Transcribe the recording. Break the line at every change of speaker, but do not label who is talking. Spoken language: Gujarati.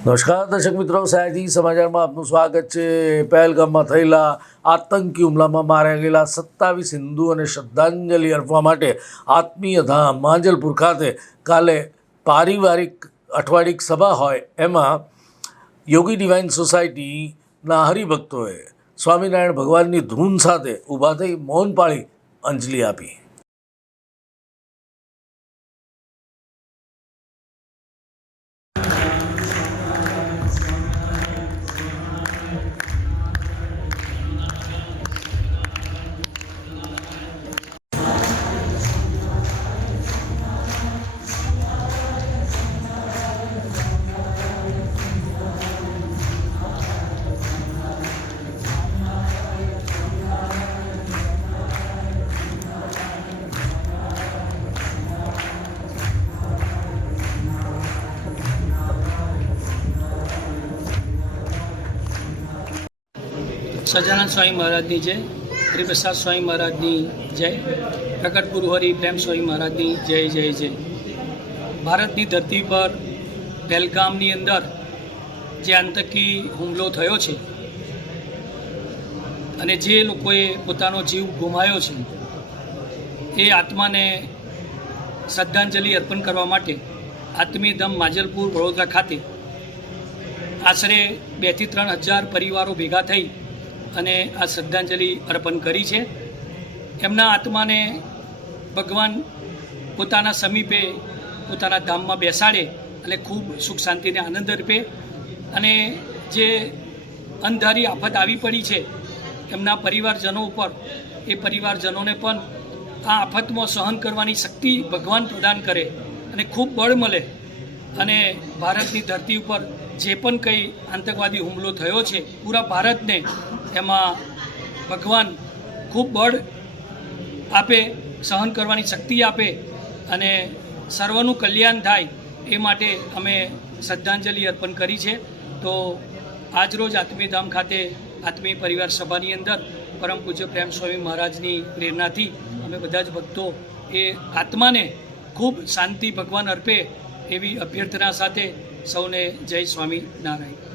નમસ્કાર, દર્શક મિત્રો સાયદી સમાચારમાં આપનું સ્વાગત છે. પહેલગામમાં થયેલા આતંકી હુમલામાં માર્યા ગયેલા સત્તાવીસ હિન્દુ અને શ્રદ્ધાંજલિ અર્પવા માટે આત્મીય ધામ માંજલપુર ખાતે કાલે પારિવારિક અઠવાડિક સભા હોય. એમાં યોગી ડિવાઇન સોસાયટીના હરિભક્તોએ સ્વામિનારાયણ ભગવાનની ધૂન સાથે ઊભા થઈ મૌન પાળી અંજલિ આપી.
સજાનંદ સ્વામી મહારાજની જય હરિપ્રસાદ સ્વામી મહારાજની જય પ્રકટ ગુરુ હરિ પ્રેમ સ્વામી મહારાજની જય જય જય. ભારતની ધરતી પર પહેલગામની અંદર જે આતંકી હુમલો થયો છે અને જે લોકોએ પોતાનો જીવ ગુમાવ્યો છે, એ આત્માને શ્રદ્ધાંજલિ અર્પણ કરવા માટે આત્મીય ધમ માજલપુર વડોદરા ખાતે આશરે બેથી ત્રણ હજાર પરિવારો ભેગા થઈ અને આ શ્રદ્ધાંજલિ અર્પણ કરી છે. એમના આત્માને ભગવાન પોતાના સમીપે, પોતાના ધામમાં બેસાડે અને ખૂબ સુખ શાંતિને આનંદ અર્પે. અને જે અંધારી આફત આવી પડી છે, એમના પરિવારજનો ઉપર, એ પરિવારજનોને પણ આ આફતમાં સહન કરવાની શક્તિ ભગવાન પ્રદાન કરે અને ખૂબ બળ મળે. અને ભારતની ધરતી ઉપર જે પણ કંઈ આતંકવાદી હુમલો થયો છે, પૂરા ભારતને એમાં ભગવાન ખૂબ બળ આપે, સહન કરવાની શક્તિ આપે અને સર્વનું કલ્યાણ થાય એ માટે અમે શ્રદ્ધાંજલિ અર્પણ કરી છે. તો આજરોજ આત્મીય ધામ ખાતે આત્મીય પરિવાર સભાની અંદર પરમ પૂજ્ય પ્રેમ સ્વામી મહારાજની પ્રેરણાથી અમે બધા જ ભક્તો એ આત્માને ખૂબ શાંતિ ભગવાન અર્પે એવી અભ્યર્થના સાથે સૌને જય સ્વામી નારાયણ